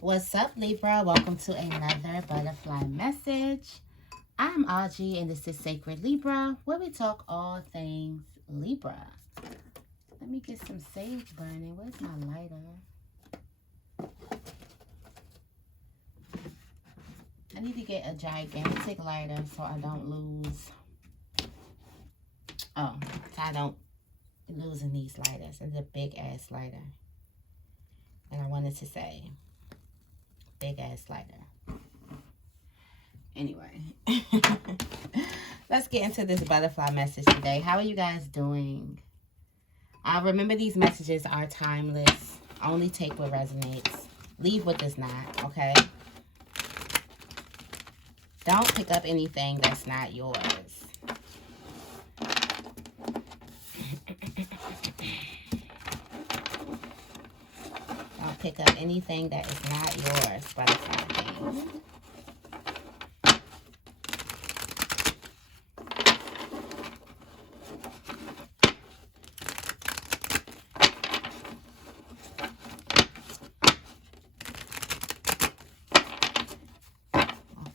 What's up, Libra? Welcome to another butterfly message. I'm Auji, and this is Sacred Libra, where we talk all things Libra. Let me get some sage burning. Where's my lighter? I need to get a gigantic lighter so I don't lose. So I don't lose in these lighters. It's a big ass lighter. And I wanted to say big ass lighter. Anyway, let's get into this butterfly message today. How are you guys doing? Remember, these messages are timeless. Only take what resonates. Leave what does not, okay? Don't pick up anything that's not yours. Don't pick up anything that is not yours, butterfly things.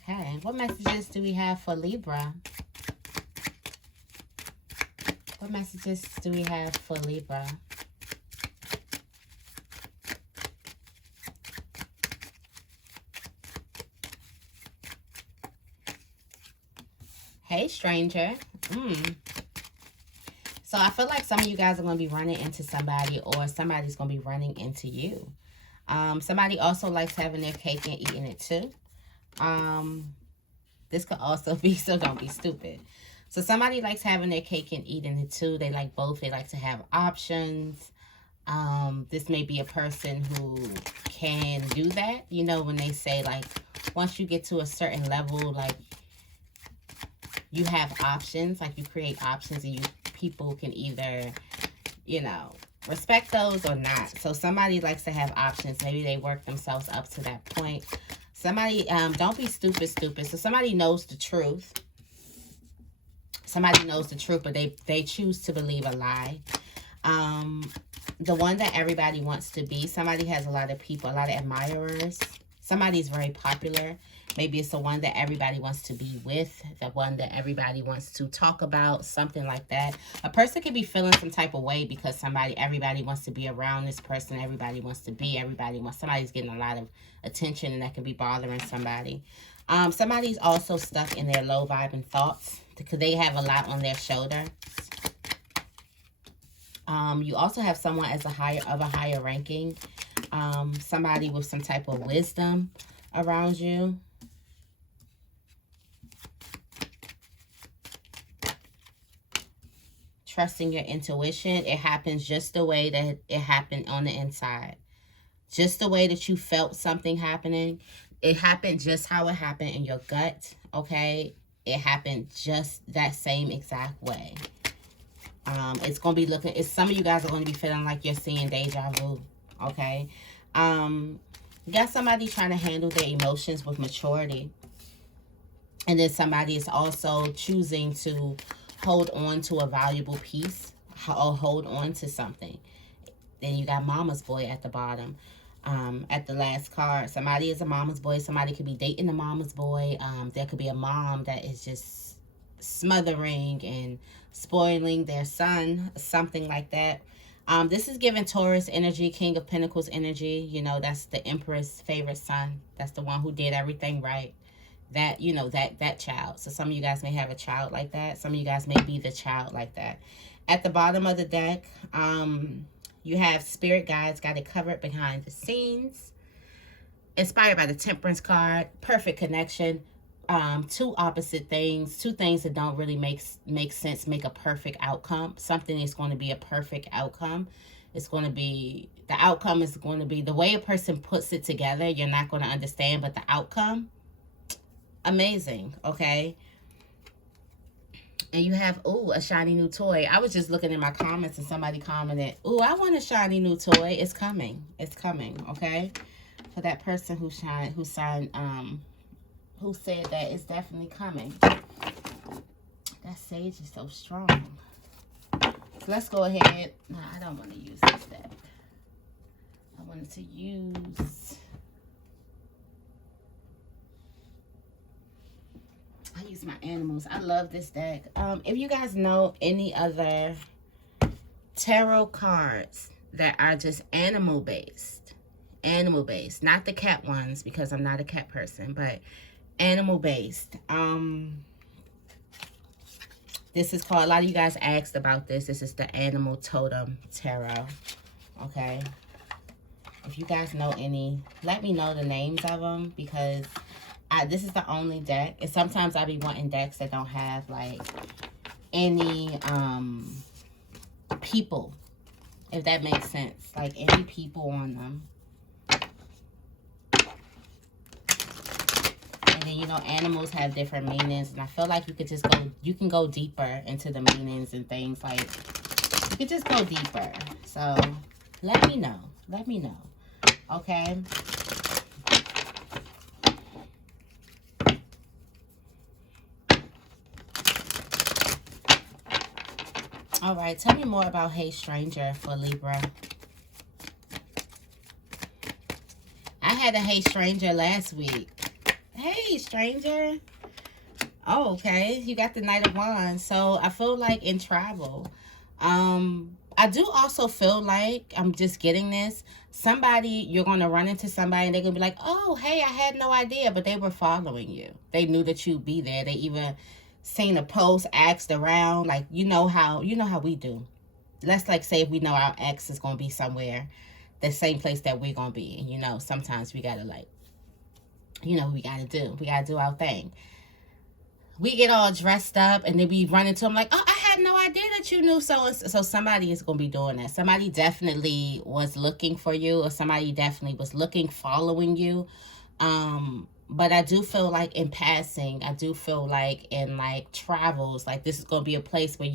Okay, what messages do we have for Libra? What messages do we have for Libra? Hey, stranger. So I feel like some of you guys are going to be running into somebody, or somebody's going to be running into you. Somebody also likes having their cake and eating it too. This could also be, so don't be stupid. So somebody likes having their cake and eating it too. They like both. They like to have options. This may be a person who can do that. You know, when they say, like, once you get to a certain level, like, you have options, like you create options, and people can either, you know, respect those or not. So somebody likes to have options. Maybe they work themselves up to that point. Somebody, don't be stupid. So somebody knows the truth. Somebody knows the truth, but they choose to believe a lie. The one that everybody wants to be. Somebody has a lot of people, a lot of admirers. Somebody's very popular. Maybe it's the one that everybody wants to be with, the one that everybody wants to talk about, something like that. A person could be feeling some type of way because everybody wants to be around this person. Everybody wants to be, somebody's getting a lot of attention, and that can be bothering somebody. Somebody's also stuck in their low vibing thoughts because they have a lot on their shoulder. You also have someone as a higher ranking. Somebody with some type of wisdom around you. Trusting your intuition. It happens just the way that it happened on the inside. Just the way that you felt something happening. It happened just how it happened in your gut, okay? It happened just that same exact way. It's going to be some of you guys are going to be feeling like you're seeing deja vu, okay? You got somebody trying to handle their emotions with maturity. And then somebody is also choosing to hold on to a valuable piece or hold on to something. Then you got mama's boy at the bottom. At the last card, somebody is a mama's boy. Somebody could be dating a mama's boy. There could be a mom that is just smothering and spoiling their son, something like that. This is giving Taurus energy, King of Pentacles energy. You know, that's the Empress' favorite son. That's the one who did everything right. That, you know, that child. So some of you guys may have a child like that. Some of you guys may be the child like that. At the bottom of the deck, you have spirit guides, got it covered behind the scenes. Inspired by the Temperance card. Perfect connection. Two opposite things. Two things that don't really make sense make a perfect outcome. Something is going to be a perfect outcome. It's going to be, the outcome is going to be, the way a person puts it together, you're not going to understand, but the outcome, amazing, okay? And you have, ooh, a shiny new toy. I was just looking in my comments and somebody commented, ooh, I want a shiny new toy. It's coming. It's coming, okay? For that person who said that it's definitely coming. That sage is so strong. So let's go ahead. No, I don't want to use this deck. I wanted to use use my animals. I love this deck. If you guys know any other tarot cards that are just animal based, not the cat ones, because I'm not a cat person, but animal based. This is called, a lot of you guys asked about this. This is the Animal Totem Tarot. Okay. If you guys know any, let me know the names of them, because this is the only deck. And sometimes I be wanting decks that don't have like any people, if that makes sense. Like any people on them. And then, you know, animals have different meanings. And I feel like you could just go, you can go deeper into the meanings and things. Like, you could just go deeper. So, let me know. Let me know. Okay? All right. Tell me more about Hey Stranger for Libra. I had a Hey Stranger last week. Hey Stranger. Oh, okay. You got the Knight of Wands. So I feel like in travel. I do also feel like, I'm just getting this, somebody, you're going to run into somebody and they're going to be like, oh, hey, I had no idea, but they were following you. They knew that you'd be there. They even seen a post, asked around, like, you know how we do. Let's like say if we know our ex is going to be somewhere, the same place that we're going to be. And, you know, sometimes we got to like, you know, we got to do our thing. We get all dressed up and then we run into them like, oh, I had no idea that you knew so. So somebody is going to be doing that. Somebody definitely was looking for you, or somebody definitely was following you. But I do feel like in passing, I do feel like in like travels, like this is going to be a place where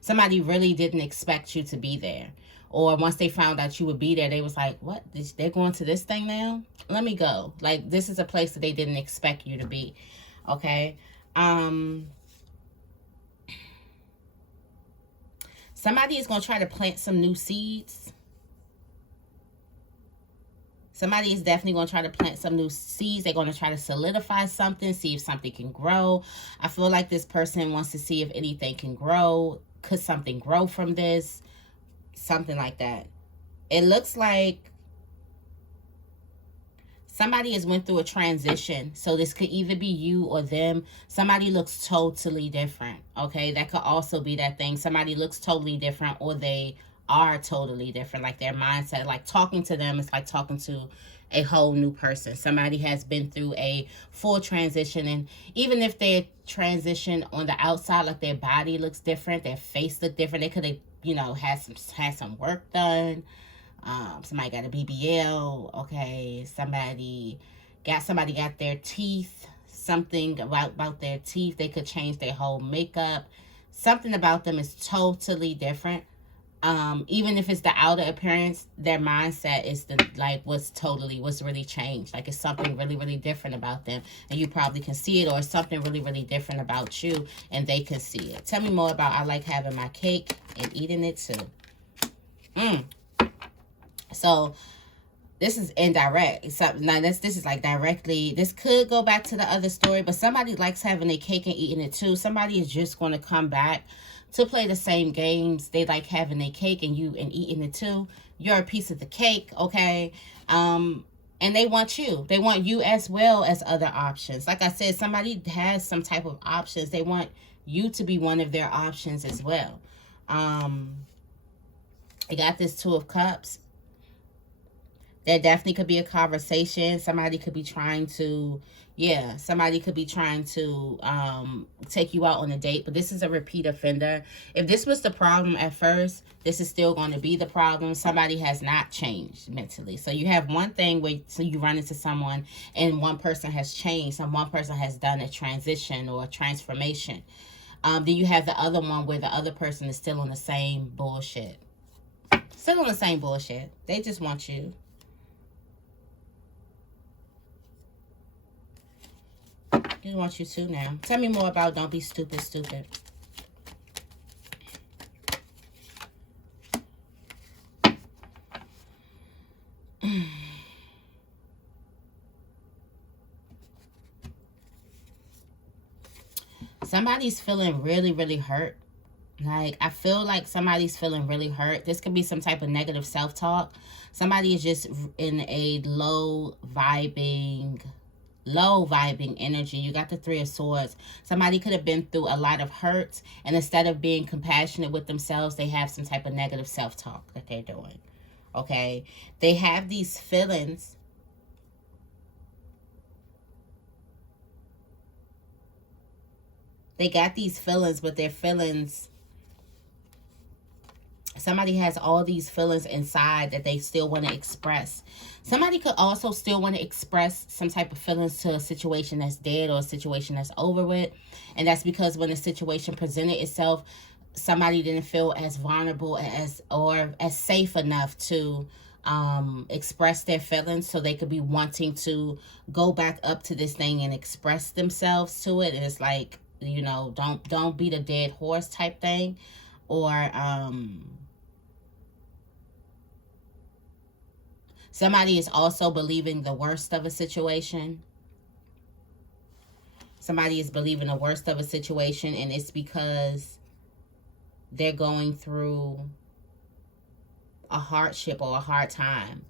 somebody really didn't expect you to be there. Or once they found out you would be there, they was like, what? They're going to this thing now? Let me go. Like, this is a place that they didn't expect you to be. Okay? Somebody is going to try to plant some new seeds. Somebody is definitely going to try to plant some new seeds. They're going to try to solidify something, see if something can grow. I feel like this person wants to see if anything can grow. Could something grow from this? Something like that. It looks like somebody has went through a transition. So this could either be you or them. Somebody looks totally different. Okay, that could also be that thing. Somebody looks totally different, or they are totally different. Like their mindset, like talking to them is like talking to a whole new person. Somebody has been through a full transition. And even if they transition on the outside, like their body looks different, their face look different, they could have, you know, had some work done. Somebody got a BBL, okay, somebody got their teeth, something about their teeth, they could change their whole makeup. Something about them is totally different. Even if it's the outer appearance, their mindset is what's really changed. Like it's something really, really different about them, and you probably can see it, or something really, really different about you, and they can see it. Tell me more about I like having my cake and eating it too. So this is indirect. Now this is like directly, this could go back to the other story, but somebody likes having a cake and eating it too. Somebody is just going to come back to play the same games. They like having a cake and eating it too. You're a piece of the cake, okay? And they want you. They want you as well as other options. Like I said, somebody has some type of options. They want you to be one of their options as well. I got this Two of Cups. There definitely could be a conversation. Somebody could be trying to, take you out on a date. But this is a repeat offender. If this was the problem at first, this is still going to be the problem. Somebody has not changed mentally. So you have one thing where you run into someone and one person has changed, and one person has done a transition or a transformation. Then you have the other one where the other person is still on the same bullshit. Still on the same bullshit. They just want you. They want you to now. Tell me more about Don't Be Stupid, Stupid. Somebody's feeling really, really hurt. Like, I feel like somebody's feeling really hurt. This could be some type of negative self-talk. Somebody is just in a low vibing energy. You got the Three of Swords. Somebody could have been through a lot of hurt, and instead of being compassionate with themselves, they have some type of negative self-talk that they're doing. Okay? They have these feelings. They got these feelings, but their feelings, somebody has all these feelings inside that they still want to express. Somebody could also still want to express some type of feelings to a situation that's dead or a situation that's over with. And that's because when the situation presented itself, somebody didn't feel as vulnerable or as safe enough to express their feelings, so they could be wanting to go back up to this thing and express themselves to it. And it's like, you know, don't beat a dead horse type thing. Or somebody is also believing the worst of a situation. Somebody is believing the worst of a situation, and it's because they're going through a hardship or a hard time.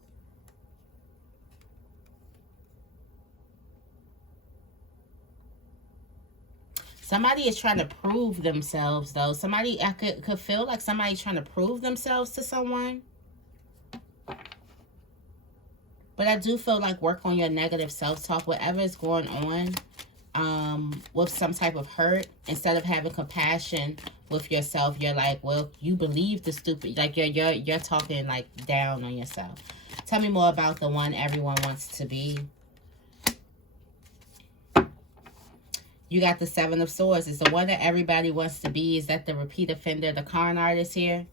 Somebody is trying to prove themselves, though. Somebody, I could feel like somebody's trying to prove themselves to someone. But I do feel like work on your negative self-talk, whatever is going on with some type of hurt. Instead of having compassion with yourself, you're like, well, you believe the stupid, like you're talking like down on yourself. Tell me more about the one everyone wants to be. You got the Seven of Swords. Is the one that everybody wants to be? Is that the repeat offender, the con artist here?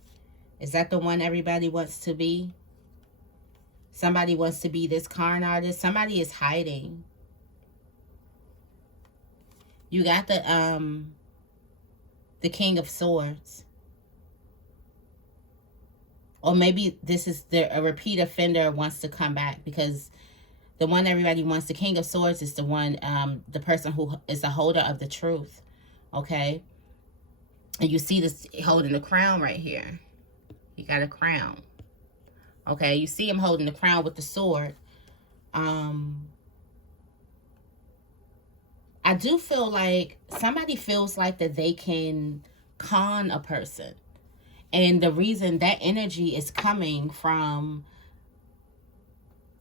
Is that the one everybody wants to be? Somebody wants to be this con artist. Somebody is hiding. You got the King of Swords. Or maybe this is a repeat offender wants to come back, because the one everybody wants, the King of Swords, is the one, the person who is the holder of the truth. Okay? And you see this holding the crown right here. He got a crown. Okay? You see him holding the crown with the sword. I do feel like somebody feels like that they can con a person. And the reason that energy is coming from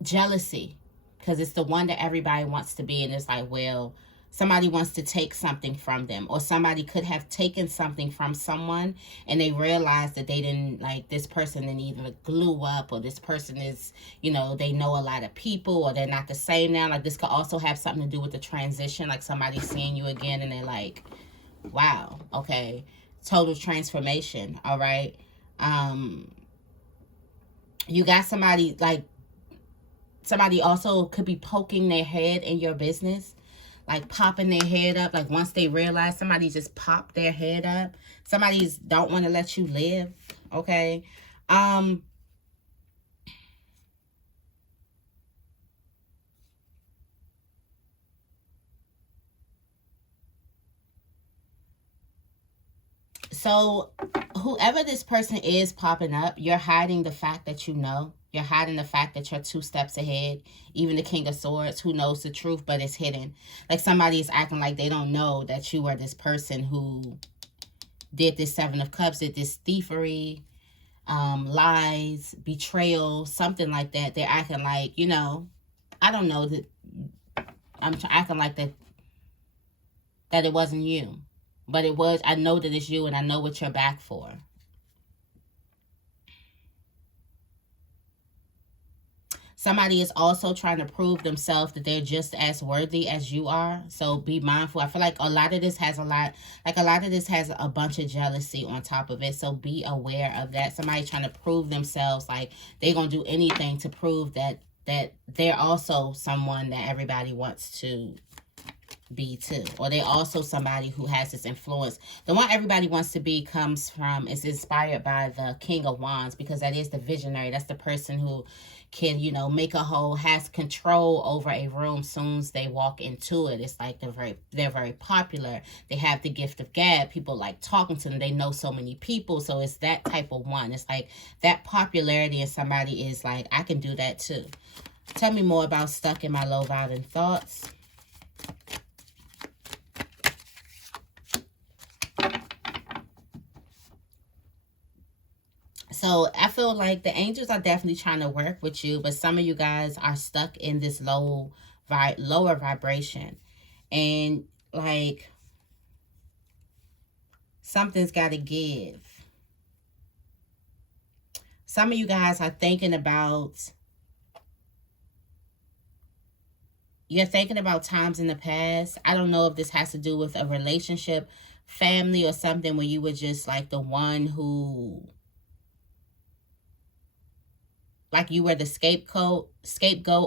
jealousy. Because it's the one that everybody wants to be. And it's like, well, somebody wants to take something from them. Or somebody could have taken something from someone, and they realized that they didn't, like, this person didn't either glue up, or this person is, you know, they know a lot of people, or they're not the same now. Like, this could also have something to do with the transition. Like, somebody's seeing you again, and they're like, wow, okay. Total transformation, all right? You got somebody, like, somebody also could be poking their head in your business, like popping their head up. Like, once they realize, somebody just popped their head up. Somebody's don't want to let you live, okay? So whoever this person is popping up, you're hiding the fact that you know. You're hiding the fact that you're 2 steps ahead. Even the King of Swords, who knows the truth, but it's hidden. Like, somebody is acting like they don't know that you are this person who did this 7 of Cups, did this thievery, lies, betrayal, something like that. They're acting like, you know, I don't know, that I'm acting like that it wasn't you. But it was. I know that it's you, and I know what you're back for. Somebody is also trying to prove themselves that they're just as worthy as you are. So be mindful. I feel like a lot of this has a bunch of jealousy on top of it. So be aware of that. Somebody trying to prove themselves, like they're going to do anything to prove that they're also someone that everybody wants to be too. Or they also somebody who has this influence. The one everybody wants to be comes from, is inspired by the King of Wands, because that is the visionary. That's the person who can, you know, make a whole, has control over a room soon as they walk into it. It's like they're very popular. They have the gift of gab. People like talking to them. They know so many people. So it's that type of one. It's like that popularity, and somebody is like, I can do that too. Tell me more about stuck in my low vibrating thoughts. So I feel like the angels are definitely trying to work with you, but some of you guys are stuck in this lower vibration. And like something's got to give. Some of you guys are thinking about, you're thinking about times in the past. I don't know if this has to do with a relationship, family, or something where you were just like the one who, like you were the scapegoat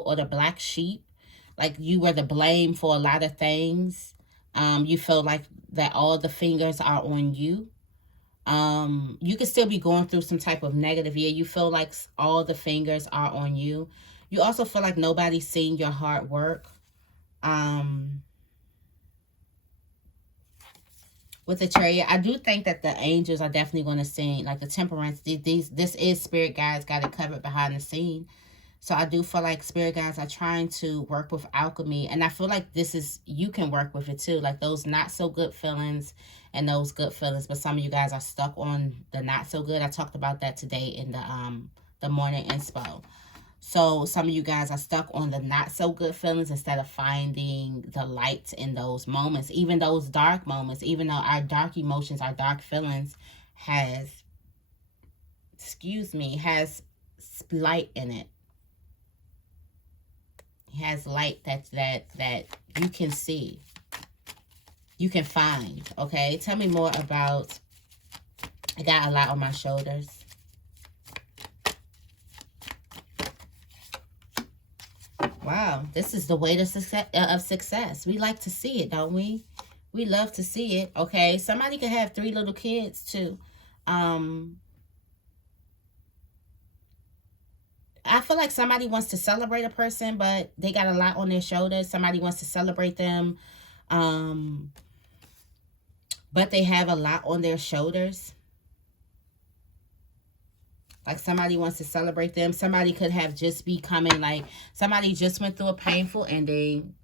or the black sheep. Like you were the blame for a lot of things. You feel like that all the fingers are on you. You could still be going through some type of negative year. You feel like all the fingers are on you. You also feel like nobody's seen your hard work. With the Chariot, I do think that the angels are definitely going to sing, like the Temperance. This is spirit guides got it covered behind the scene. So I do feel like spirit guides are trying to work with alchemy. And I feel like this is, you can work with it too. Like those not so good feelings and those good feelings. But some of you guys are stuck on the not so good. I talked about that today in the morning inspo. So some of you guys are stuck on the not so good feelings instead of finding the light in those moments. Even those dark moments, even though our dark emotions, our dark feelings has light in it. It has light that you can see. You can find, okay? Tell me more about, I got a lot on my shoulders. Wow, this is the way to success. We like to see it, don't we? We love to see it. Okay, somebody could have 3 little kids too. I feel like somebody wants to celebrate a person, but they got a lot on their shoulders. Somebody wants to celebrate them, but they have a lot on their shoulders. Like somebody wants to celebrate them. Somebody could have just be coming, like somebody just went through a painful ending.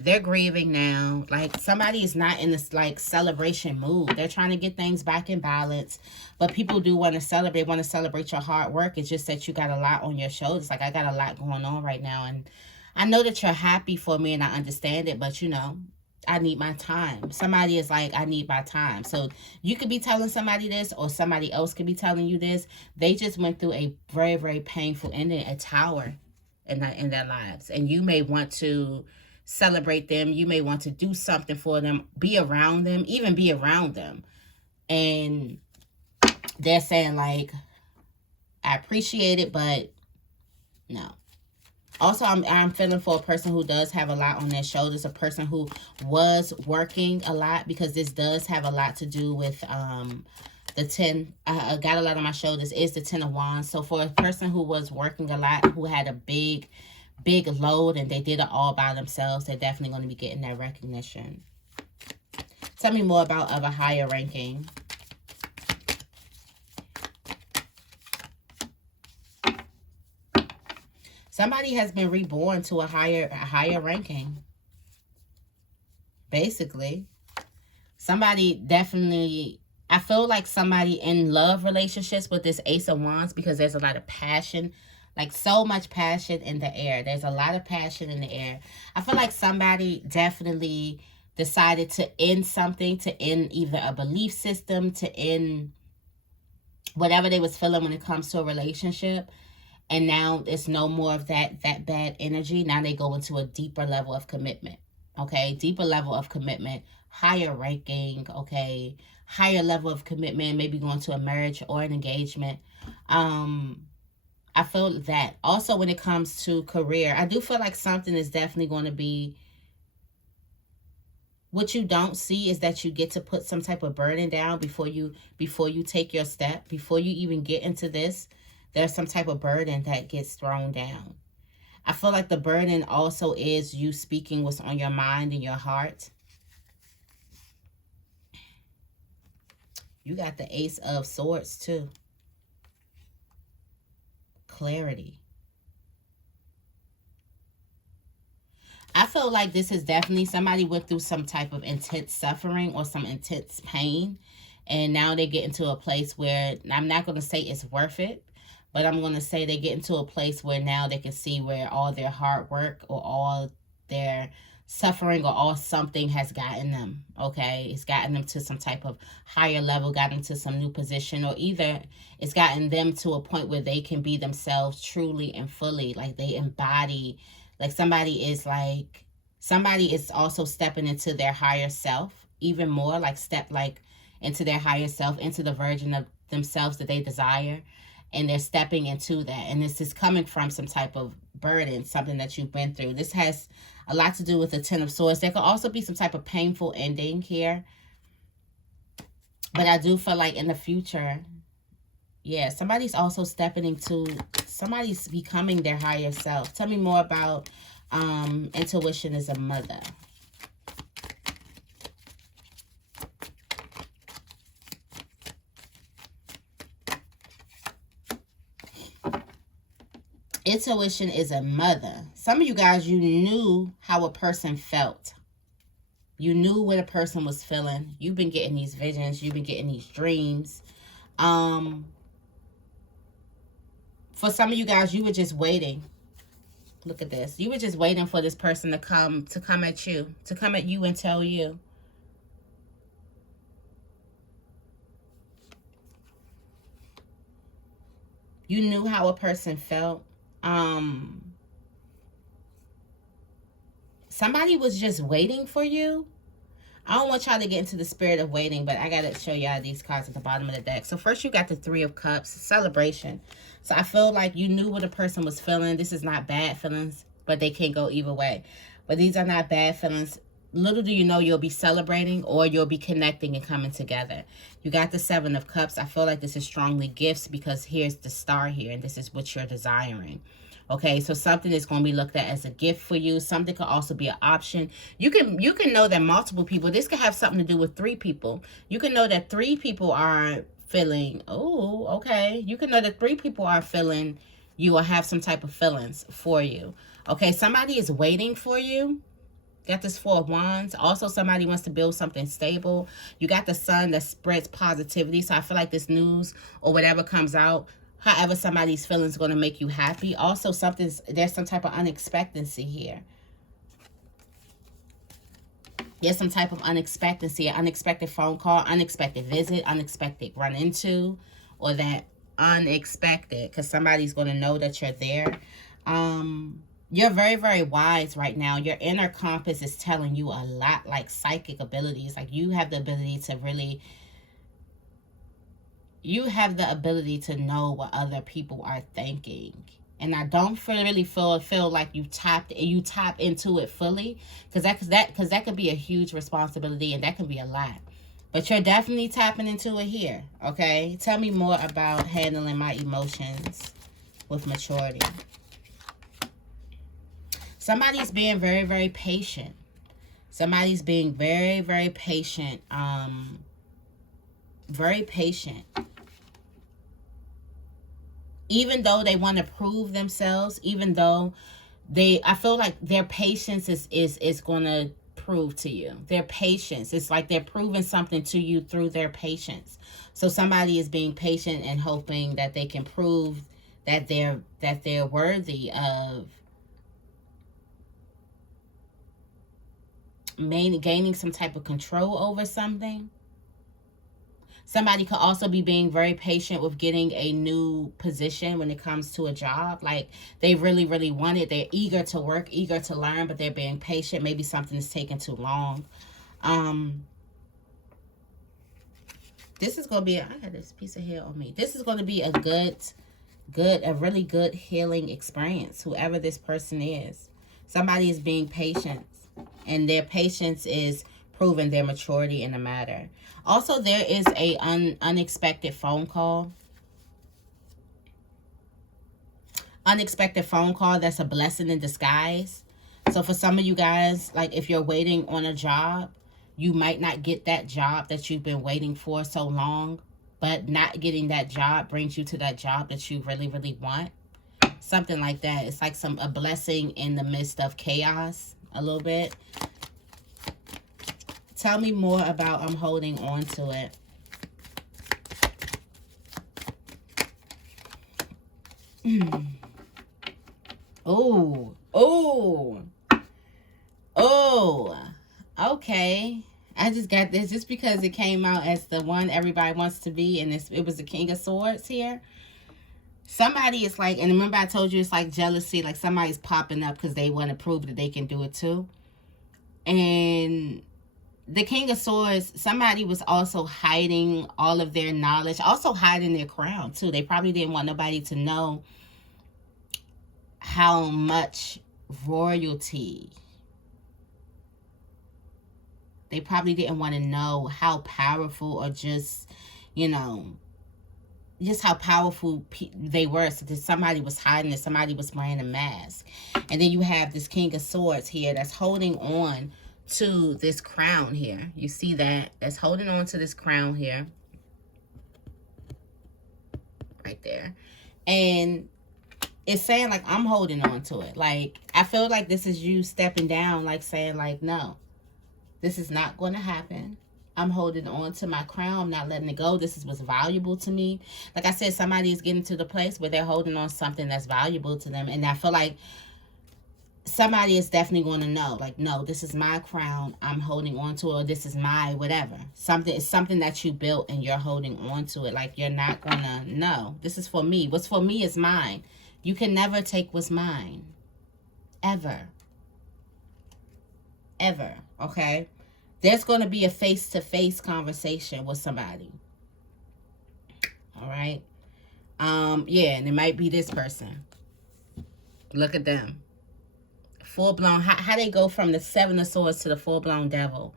They're grieving now. Like somebody is not in this like celebration mood. They're trying to get things back in balance. But people do want to celebrate your hard work. It's just that you got a lot on your shoulders. Like I got a lot going on right now. And I know that you're happy for me and I understand it. But you know, I need my time. Somebody is like, I need my time. So you could be telling somebody this, or somebody else could be telling you this. They just went through a very, very painful ending, a tower in their lives. And you may want to celebrate them. You may want to do something for them, be around them, even be around them. And they're saying like, I appreciate it, but no. Also, I'm feeling for a person who does have a lot on their shoulders, a person who was working a lot, because this does have a lot to do with the 10. I got a lot on my shoulders is the 10 of Wands. So for a person who was working a lot, who had a big load, and they did it all by themselves, they're definitely going to be getting that recognition. Tell me more about of a higher ranking. Somebody has been reborn to a higher ranking. Basically. Somebody definitely, I feel like somebody in love relationships with this Ace of Wands, because there's a lot of passion, like so much passion in the air. There's a lot of passion in the air. I feel like somebody definitely decided to end something, to end either a belief system, to end whatever they was feeling when it comes to a relationship. And now it's no more of that bad energy. Now they go into a deeper level of commitment. Okay, deeper level of commitment, higher ranking, okay, higher level of commitment, maybe going to a marriage or an engagement. I feel that. Also, when it comes to career, I do feel like something is definitely going to be What you don't see is that you get to put some type of burden down before you take your step. Before you even get into this, there's some type of burden that gets thrown down. I feel like the burden also is you speaking what's on your mind and your heart. You got the Ace of Swords too. Clarity. I feel like this is definitely somebody went through some type of intense suffering or some intense pain. And now they get into a place where, I'm not going to say it's worth it, but I'm going to say they get into a place where now they can see where all their hard work or all their suffering or all something has gotten them, okay? It's gotten them to some type of higher level, got them to some new position, or either it's gotten them to a point where they can be themselves truly and fully, like they embody. Like somebody is also stepping into their higher self even more, like into their higher self, into the version of themselves that they desire. And they're stepping into that. And this is coming from some type of burden, something that you've been through. This has a lot to do with the Ten of Swords. There could also be some type of painful ending here. But I do feel like in the future, yeah, somebody's also somebody's becoming their higher self. Tell me more about intuition as a mother. Intuition is a mother. Some of you guys, you knew how a person felt. You knew what a person was feeling. You've been getting these visions. You've been getting these dreams. For some of you guys, you were just waiting. Look at this. You were just waiting for this person to come at you. To come at you and tell you. You knew how a person felt. Somebody was just waiting for you. I don't want y'all to get into the spirit of waiting, but I got to show y'all these cards at the bottom of the deck. So first you got the Three of Cups, celebration. So I feel like you knew what a person was feeling. This is not bad feelings, but they can go either way. But these are not bad feelings. Little do you know you'll be celebrating or you'll be connecting and coming together. You got the Seven of Cups. I feel like this is strongly gifts because here's the star here, and this is what you're desiring. Okay, so something is going to be looked at as a gift for you. Something could also be an option. You can know that multiple people, this could have something to do with 3 people. You can know that 3 people are feeling, oh, okay. You can know that 3 people are feeling you or have some type of feelings for you. Okay, somebody is waiting for you. Got this Four of Wands. Also, somebody wants to build something stable. You got the Sun that spreads positivity. So I feel like this news or whatever comes out, however somebody's feelings is going to make you happy. Also, there's some type of unexpectancy here. There's some type of unexpectancy, an unexpected phone call, unexpected visit, unexpected run into, or that unexpected, because somebody's going to know that you're there. You're very, very wise right now. Your inner compass is telling you a lot, like psychic abilities. Like you have the ability to really... You have the ability to know what other people are thinking. And I don't really feel like you tap into it fully, because that could be a huge responsibility and that can be a lot. But you're definitely tapping into it here, okay? Tell me more about handling my emotions with maturity. Somebody's being very, very patient. Somebody's being very, very patient. Very patient. Even though they want to prove themselves, even though I feel like their patience is going to prove to you. Their patience, it's like they're proving something to you through their patience. So somebody is being patient and hoping that they can prove that they're worthy of gaining some type of control over something. Somebody could also be being very patient with getting a new position when it comes to a job. Like they really, really want it. They're eager to work, eager to learn, but they're being patient. Maybe something is taking too long. This is going to be, I got this piece of hair on me. This is going to be a really good healing experience, whoever this person is. Somebody is being patient, and their patience is proving their maturity in the matter. Also, there is a unexpected phone call. Unexpected phone call that's a blessing in disguise. So for some of you guys, like if you're waiting on a job, you might not get that job that you've been waiting for so long, but not getting that job brings you to that job that you really, really want. Something like that. It's like a blessing in the midst of chaos a little bit. Tell me more about I'm holding on to it. Oh, oh, oh, okay. I just got this just because it came out as the one everybody wants to be, and it was the King of Swords here. Somebody is like, and remember I told you it's like jealousy, like somebody's popping up because they want to prove that they can do it too. And the King of Swords, somebody was also hiding all of their knowledge, also hiding their crown too. They probably didn't want nobody to know how much royalty. They probably didn't want to know how powerful, or just, you know, just how powerful they were. So that somebody was hiding it, somebody was wearing a mask. And then you have this King of Swords here that's holding on to this crown here. You see that? That's holding on to this crown here. Right there. And it's saying like, I'm holding on to it. Like, I feel like this is you stepping down, like saying like, no, this is not going to happen. I'm holding on to my crown. I'm not letting it go. This is what's valuable to me. Like I said, somebody is getting to the place where they're holding on to something that's valuable to them. And I feel like somebody is definitely going to know, like, no, this is my crown. I'm holding on to it, or this is my whatever. It's something that you built and you're holding on to it. Like, you're not going to, no, this is for me. What's for me is mine. You can never take what's mine. Ever. Ever. Okay? There's going to be a face-to-face conversation with somebody. All right? Yeah, and it might be this person. Look at them. Full-blown. How they go from the Seven of Swords to the full-blown devil.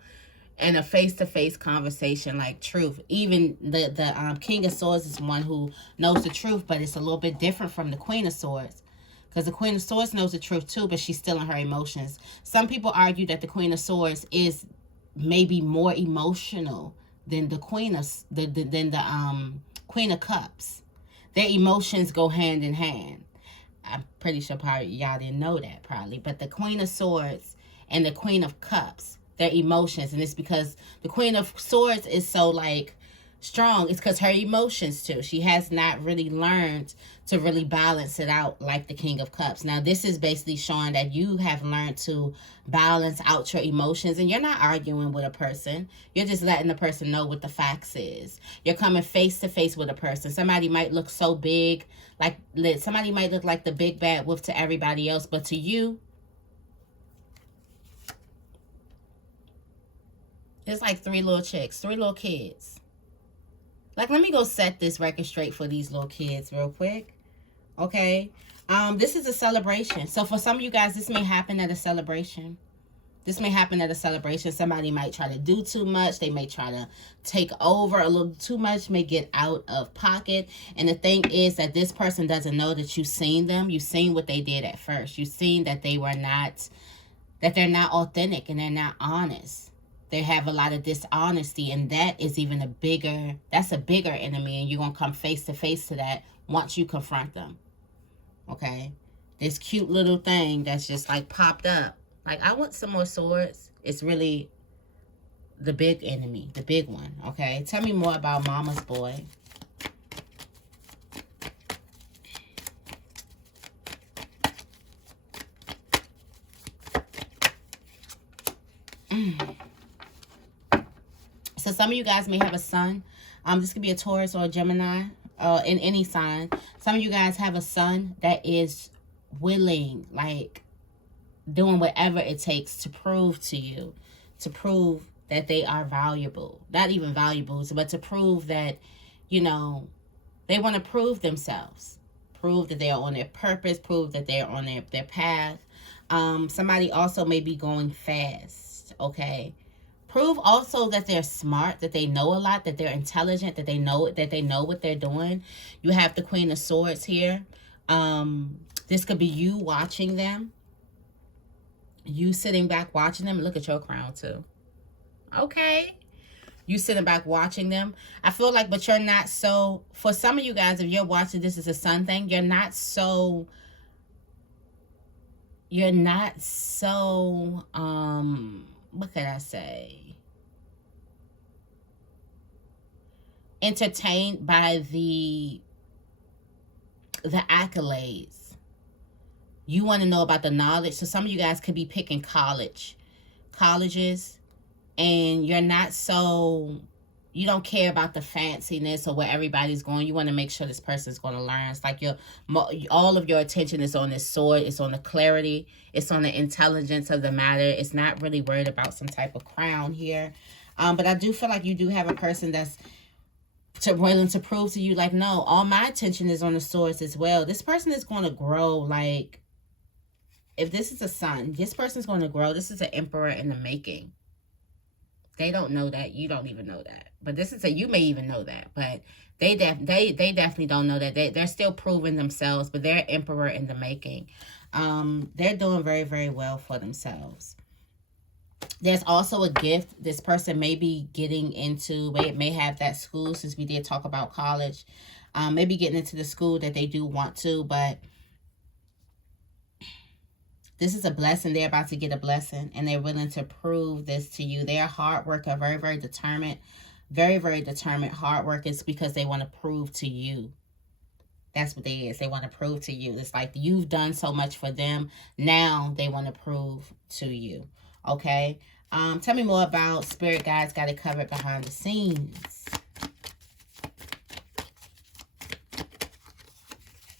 And a face-to-face conversation, like truth. Even the King of Swords is one who knows the truth, but it's a little bit different from the Queen of Swords. Because the Queen of Swords knows the truth too, but she's still in her emotions. Some people argue that the Queen of Swords is maybe more emotional than the Queen of Queen of Cups. Their emotions go hand in hand. I'm pretty sure probably y'all didn't know that probably, but the Queen of Swords and the Queen of Cups, their emotions, and it's because the Queen of Swords is so like strong. It's because her emotions too. She has not really learned to really balance it out like the King of Cups. Now this is basically showing that you have learned to balance out your emotions, and you're not arguing with a person. You're just letting the person know what the facts is. You're coming face to face with a person. Somebody might look so big, like somebody might look like the big bad wolf to everybody else, but to you, it's like 3 little chicks, 3 little kids. Like, let me go set this record straight for these little kids real quick. Okay? This is a celebration. So for some of you guys, this may happen at a celebration. This may happen at a celebration. Somebody might try to do too much. They may try to take over a little too much, may get out of pocket. And the thing is that this person doesn't know that you've seen them. You've seen what they did at first. You've seen that they were not, that they're not authentic and they're not honest. They have a lot of dishonesty, and that is even a bigger, that's a bigger enemy, and you're going to come face to face to that once you confront them. Okay? This cute little thing that's just like popped up. Like, I want some more swords. It's really the big enemy, the big one. Okay? Tell me more about Mama's boy. So some of you guys may have a son. This could be a Taurus or a Gemini, in any sign. Some of you guys have a son that is willing, like doing whatever it takes to prove to you, to prove that they are valuable. Not even valuable, but to prove that, you know, they want to prove themselves. Prove that they are on their purpose. Prove that they are on their path. Somebody also may be going fast, okay? prove also that they're smart, that they know a lot, that they're intelligent, that they know what they're doing. You have the Queen of Swords here. This could be you watching them. You sitting back watching them. Look at your crown too. Okay. You sitting back watching them. I feel like, but you're not so, for some of you guys, if you're watching this as a sun thing, you're not so, what can I say? Entertained by the accolades. You want to know about the knowledge. So some of you guys could be picking colleges, and you're not so, you don't care about the fanciness or where everybody's going. You want to make sure this person's going to learn. It's like all of your attention is on this sword. It's on the clarity. It's on the intelligence of the matter. It's not really worried about some type of crown here. But I do feel like you do have a person that's willing to prove to you, like, no, all my attention is on the swords as well. This person is going to grow. Like, if this is a sun, this person's going to grow. This is an emperor in the making. They don't know that. You don't even know that. But this is you may even know that. But they definitely don't know that. They're still proving themselves, but they're emperor in the making. They're doing very, very well for themselves. There's also a gift this person may be getting into. May have that school, since we did talk about college. Maybe getting into the school that they do want to, but this is a blessing. They're about to get a blessing, and they're willing to prove this to you. They're a hard worker, very, very determined. Very, very determined hard workers, because they want to prove to you. That's what they is. They want to prove to you. It's like you've done so much for them. Now they want to prove to you. Okay? Tell me more about spirit guides got it covered behind the scenes.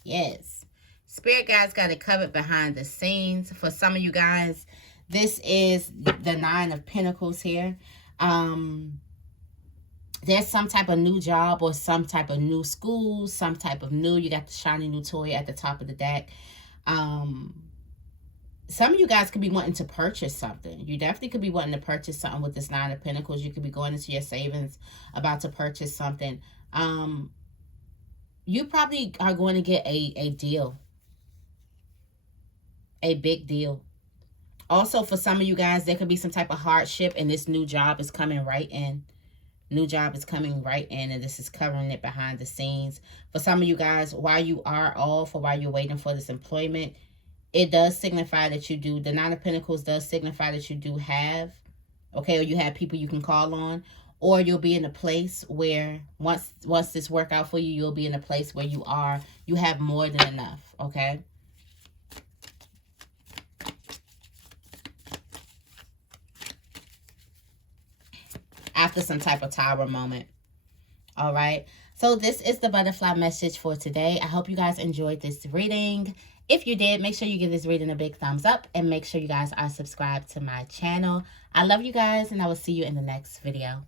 Yes. Spirit guides got it covered behind the scenes. For some of you guys, this is the Nine of Pentacles here. There's some type of new job or some type of new school, some type of new, you got the shiny new toy at the top of the deck. Some of you guys could be wanting to purchase something. You definitely could be wanting to purchase something with this Nine of Pentacles. You could be going into your savings about to purchase something. You probably are going to get a deal. A big deal. Also, for some of you guys, there could be some type of hardship, and this new job is coming right in. New job is coming right in, and this is covering it behind the scenes. For some of you guys, while you are off or while you're waiting for this employment, it does signify that you do. The Nine of Pentacles does signify that you do have, okay, or you have people you can call on, or you'll be in a place where once this work out for you, you'll be in a place where you have more than enough, okay? After some type of tower moment. All right. So this is the butterfly message for today. I hope you guys enjoyed this reading. If you did, make sure you give this reading a big thumbs up, and make sure you guys are subscribed to my channel. I love you guys, and I will see you in the next video.